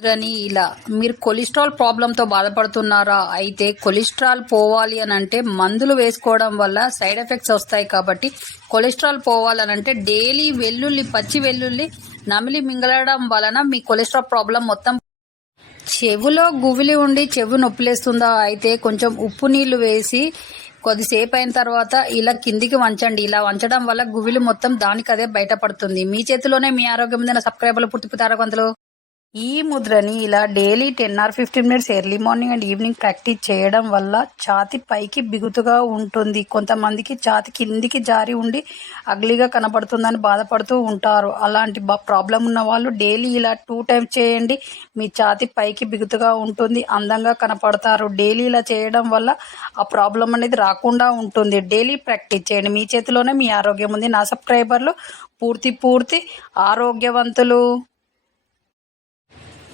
రని ఇలా మీరు కొలెస్ట్రాల్ ప్రాబ్లంతో బాధపడుతున్నారా? అయితే కొలెస్ట్రాల్ పోవాలి అని అంటే మందులు వేసుకోవడం వల్ల సైడ్ ఎఫెక్ట్స్ వస్తాయి. కాబట్టి కొలెస్ట్రాల్ పోవాలనంటే డైలీ వెల్లుల్లి, పచ్చి వెల్లుల్లి నమిలి మింగలడం వలన మీ కొలెస్ట్రాల్ ప్రాబ్లం మొత్తం. చెవులో గువిలి ఉండి చెవు నొప్పిలేస్తుందా? అయితే కొంచెం ఉప్పు నీళ్లు వేసి కొద్దిసేపు అయిన తర్వాత ఇలా కిందికి వంచండి. ఇలా వంచడం వల్ల గువిలి మొత్తం దానికదే బయటపడుతుంది. మీ చేతిలోనే మీ ఆరోగ్యం ఉంది. నా సబ్స్క్రైబర్లు పూర్తి తారకంతులు. ఈ ముద్రని ఇలా daily 10 or 15 minutes early morning and evening practice చేయడం వల్ల ఛాతి పైకి బిగుతుగా ఉంటుంది. కొంతమందికి ఛాతి కిందికి జారి ఉండి అగ్లీగా కనపడుతుందని బాధపడుతూ ఉంటారు. అలాంటి ప్రాబ్లం ఉన్న వాళ్ళు డైలీ ఇలా 2 times చేయండి. మీ ఛాతి పైకి బిగుతుగా ఉంటుంది, అందంగా కనపడతారు. డైలీ ఇలా చేయడం వల్ల ఆ ప్రాబ్లం అనేది రాకుండా ఉంటుంది. డైలీ ప్రాక్టీస్ చేయండి. మీ చేతిలోనే మీ ఆరోగ్యం ఉంది. నా సబ్స్క్రైబర్లు పూర్తి ఆరోగ్యవంతులు.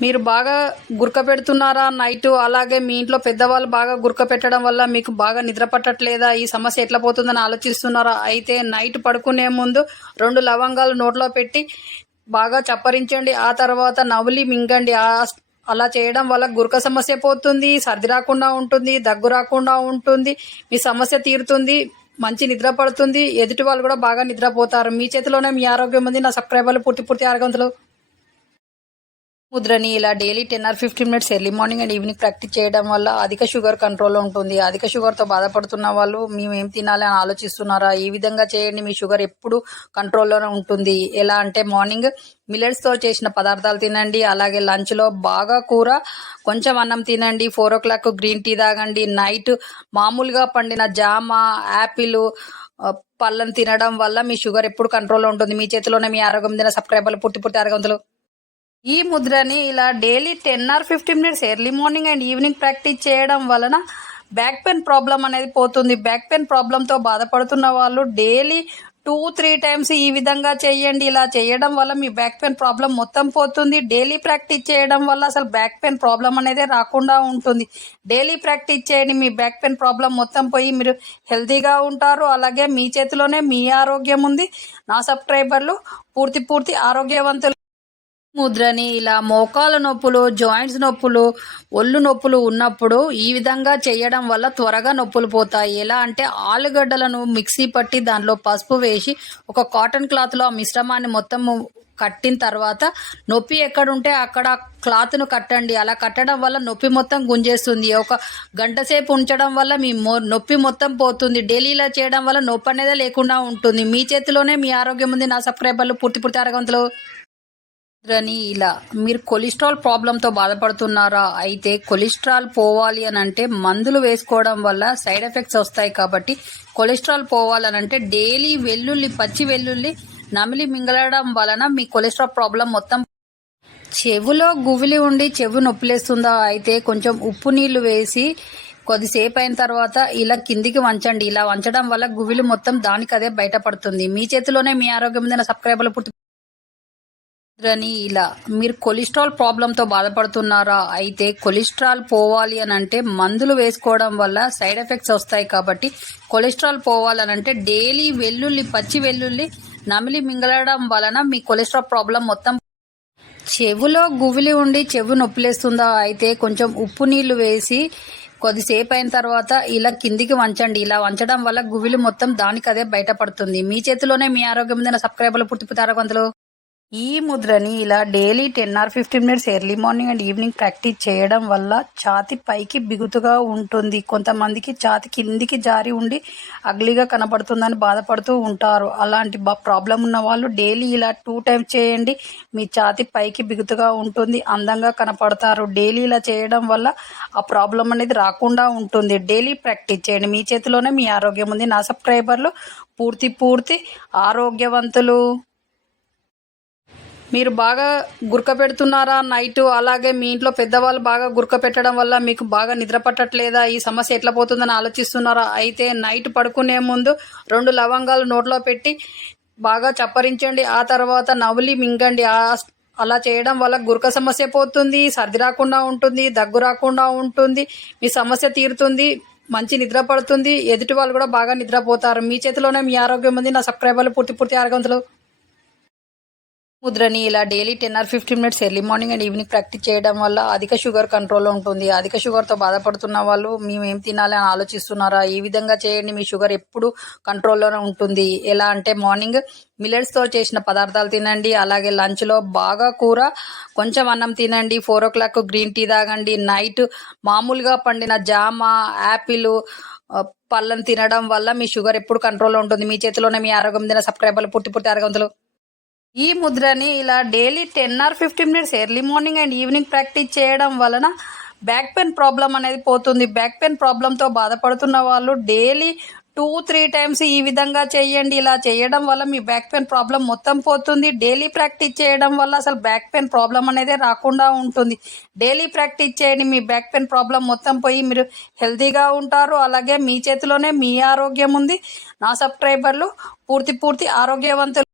మీరు బాగా గురక పెడుతున్నారా నైట్? అలాగే మీ ఇంట్లో పెద్దవాళ్ళు బాగా గురక పెట్టడం వల్ల మీకు బాగా నిద్ర పట్టట్లేదా? ఈ సమస్య ఎట్లా పోతుందని ఆలోచిస్తున్నారా? అయితే నైట్ పడుకునే ముందు 2 లవంగాలు నోట్లో పెట్టి బాగా చప్పరించండి. ఆ తర్వాత నవ్వులి మింగండి. అలా చేయడం వల్ల గురక సమస్య పోతుంది, సర్ది రాకుండా ఉంటుంది, దగ్గు రాకుండా ఉంటుంది, మీ సమస్య తీరుతుంది, మంచి నిద్ర పడుతుంది, ఎదుటి వాళ్ళు కూడా బాగా నిద్రపోతారు. మీ చేతిలోనే మీ ఆరోగ్యం ఉంది. నా సబ్స్క్రైబర్లు పూర్తి ఆరోగ్యవంతులు. ముద్రని ఇలా daily 10 or 15 minutes early morning and evening practice చేయడం వల్ల అధిక షుగర్ కంట్రోల్లో ఉంటుంది. అధిక షుగర్తో బాధపడుతున్న వాళ్ళు మేము ఏం తినాలి అని ఆలోచిస్తున్నారా? ఈ విధంగా చేయండి. మీ షుగర్ ఎప్పుడు కంట్రోల్లోనే ఉంటుంది. ఎలా అంటే మార్నింగ్ మిల్లెట్స్తో చేసిన పదార్థాలు తినండి. అలాగే లంచ్లో బాగా కూర, కొంచెం అన్నం తినండి. 4 o'clock గ్రీన్ టీ తాగండి. నైట్ మామూలుగా పండిన జామ, యాపిల్ పళ్ళను తినడం వల్ల మీ షుగర్ ఎప్పుడు కంట్రోల్లో ఉంటుంది. మీ చేతిలోనే మీ ఆరోగ్యం తిన సబ్స్క్రైబర్లు పూర్తి ఆరోగ్యవంతులు. ఈ ముద్రని ఇలా daily 10 or 15 minutes early morning and evening practice చేయడం వలన బ్యాక్ పెయిన్ ప్రాబ్లం అనేది పోతుంది. బ్యాక్ పెయిన్ ప్రాబ్లంతో బాధపడుతున్న వాళ్ళు డైలీ 2-3 times ఈ విధంగా చేయండి. ఇలా చేయడం వల్ల మీ బ్యాక్ పెయిన్ ప్రాబ్లం మొత్తం పోతుంది. డైలీ ప్రాక్టీస్ చేయడం వల్ల అసలు బ్యాక్ పెయిన్ ప్రాబ్లం అనేది రాకుండా ఉంటుంది. డైలీ ప్రాక్టీస్ చేయండి. మీ బ్యాక్ పెయిన్ ప్రాబ్లం మొత్తం పోయి మీరు హెల్తీగా ఉంటారు. అలాగే మీ చేతిలోనే మీ ఆరోగ్యం ఉంది. నా సబ్స్క్రైబర్లు పూర్తి ఆరోగ్యవంతులు. ముద్రని ఇలా మోకాల నొప్పులు, జాయింట్స్ నొప్పులు, ఒళ్ళు నొప్పులు ఉన్నప్పుడు ఈ విధంగా చేయడం వల్ల త్వరగా నొప్పులు పోతాయి. ఎలా అంటే ఆలుగడ్డలను మిక్సీ పట్టి దాంట్లో పసుపు వేసి ఒక కాటన్ క్లాత్లో ఆ మిశ్రమాన్ని మొత్తం కట్టిన తర్వాత నొప్పి ఎక్కడుంటే అక్కడ క్లాత్ను కట్టండి. అలా కట్టడం వల్ల నొప్పి మొత్తం గుంజేస్తుంది. ఒక గంట సేపు ఉంచడం వల్ల మీ నొప్పి మొత్తం పోతుంది. డైలీ ఇలా చేయడం వల్ల నొప్పి అనేది లేకుండా ఉంటుంది. మీ చేతిలోనే మీ ఆరోగ్యం ఉంది. నా సబ్స్క్రైబర్లు పూర్తి ఆరోగ్యవంతులు. రని ఇలా మీరు కొలెస్ట్రాల్ ప్రాబ్లంతో బాధపడుతున్నారా? అయితే కొలెస్ట్రాల్ పోవాలి అని అంటే మందులు వేసుకోవడం వల్ల సైడ్ ఎఫెక్ట్స్ వస్తాయి. కాబట్టి కొలెస్ట్రాల్ పోవాలనంటే డైలీ వెల్లుల్లి, పచ్చి వెల్లుల్లి నమిలి మింగలడం వలన మీ కొలెస్ట్రాల్ ప్రాబ్లం మొత్తం. చెవులో గువిలి ఉండి చెవు నొప్పిలేస్తుందా? అయితే కొంచెం ఉప్పు నీళ్లు వేసి కొద్దిసేపు అయిన తర్వాత ఇలా కిందికి వంచండి. ఇలా వంచడం వల్ల గువిలి మొత్తం దానికదే బయటపడుతుంది. మీ చేతిలోనే మీ ఆరోగ్యం ఉంది. నా సబ్స్క్రైబర్లు రని ఇలా మీరు కొలెస్ట్రాల్ ప్రాబ్లంతో బాధపడుతున్నారా? అయితే కొలెస్ట్రాల్ పోవాలి అని అంటే మందులు వేసుకోవడం వల్ల సైడ్ ఎఫెక్ట్స్ వస్తాయి. కాబట్టి కొలెస్ట్రాల్ పోవాలనంటే డైలీ వెల్లుల్లి, పచ్చి వెల్లుల్లి నమిలి మింగలడం వలన మీ కొలెస్ట్రాల్ ప్రాబ్లం మొత్తం. చెవులో గువిలి ఉండి చెవు నొప్పిలేస్తుందా? అయితే కొంచెం ఉప్పు నీళ్లు వేసి కొద్దిసేపు అయిన తర్వాత ఇలా కిందికి వంచండి. ఇలా వంచడం వల్ల గువిలి మొత్తం దానికదే బయటపడుతుంది. మీ చేతిలోనే మీ ఆరోగ్యం ఉంది. నా సబ్స్క్రైబర్లు పూర్తి ఆరోగ్యవంతులు. ఈ ముద్రని ఇలా daily 10 or 15 minutes early morning and evening practice చేయడం వల్ల ఛాతి పైకి బిగుతుగా ఉంటుంది. కొంతమందికి ఛాతి కిందికి జారి ఉండి అగ్లీగా కనపడుతుందని బాధపడుతూ ఉంటారు. అలాంటి ప్రాబ్లం ఉన్న వాళ్ళు డైలీ ఇలా 2 times చేయండి. మీ ఛాతి పైకి బిగుతుగా ఉంటుంది, అందంగా కనపడతారు. డైలీ ఇలా చేయడం వల్ల ఆ ప్రాబ్లం అనేది రాకుండా ఉంటుంది. డైలీ ప్రాక్టీస్ చేయండి. మీ చేతిలోనే మీ ఆరోగ్యం ఉంది. నా సబ్స్క్రైబర్లు పూర్తి ఆరోగ్యవంతులు. మీరు బాగా గురక పెడుతున్నారా నైట్? అలాగే మీ ఇంట్లో పెద్దవాళ్ళు బాగా గురక పెట్టడం వల్ల మీకు బాగా నిద్ర పట్టట్లేదా? ఈ సమస్య ఎట్లా పోతుందని ఆలోచిస్తున్నారా? అయితే నైట్ పడుకునే ముందు 2 లవంగాలు నోట్లో పెట్టి బాగా చప్పరించండి. ఆ తర్వాత నవ్వులి మింగండి. అలా చేయడం వల్ల గురక సమస్య పోతుంది, సర్ది రాకుండా ఉంటుంది, దగ్గు రాకుండా ఉంటుంది, మీ సమస్య తీరుతుంది, మంచి నిద్ర పడుతుంది, ఎదుటి వాళ్ళు కూడా బాగా నిద్రపోతారు. మీ చేతిలోనే మీ ఆరోగ్యం ఉంది. నా సబ్స్క్రైబర్లు పూర్తి ఆరోగ్యవంతులు. ముద్రని ఇలా daily 10 or 15 minutes early morning and evening practice చేయడం వల్ల అధిక షుగర్ కంట్రోల్లో ఉంటుంది. అధిక షుగర్తో బాధపడుతున్న వాళ్ళు మేమేం తినాలి అని ఆలోచిస్తున్నారా, ఈ విధంగా చేయండి. మీ షుగర్ ఎప్పుడు కంట్రోల్లోనే ఉంటుంది. ఎలా అంటే మార్నింగ్ మిల్లెట్స్తో చేసిన పదార్థాలు తినండి. అలాగే లంచ్లో బాగా కూర, కొంచెం అన్నం తినండి. 4 o'clock గ్రీన్ టీ తాగండి. నైట్ మామూలుగా పండిన జామ, యాపిల్ పళ్ళను తినడం వల్ల మీ షుగర్ ఎప్పుడు కంట్రోల్లో ఉంటుంది. మీ చేతిలోనే మీ ఆరోగ్యం. దిన సబ్స్క్రైబర్లు పూర్తి ఆరోగ్యవంతులు. ఈ ముద్రని ఇలా daily 10 or 15 minutes early morning and evening practice చేయడం వలన బ్యాక్ పెయిన్ ప్రాబ్లం అనేది పోతుంది. బ్యాక్ పెయిన్ ప్రాబ్లంతో బాధపడుతున్న వాళ్ళు డైలీ 2-3 టైమ్స్ ఈ విధంగా చేయండి. ఇలా చేయడం వల్ల మీ బ్యాక్ పెయిన్ ప్రాబ్లం మొత్తం పోతుంది. డైలీ ప్రాక్టీస్ చేయడం వల్ల అసలు బ్యాక్ పెయిన్ ప్రాబ్లం అనేది రాకుండా ఉంటుంది. డైలీ ప్రాక్టీస్ చేయండి. మీ బ్యాక్ పెయిన్ ప్రాబ్లం మొత్తం పోయి మీరు హెల్తీగా ఉంటారు. అలాగే మీ చేతిలోనే మీ ఆరోగ్యం ఉంది. నా సబ్స్క్రైబర్లు పూర్తి ఆరోగ్యవంతులు.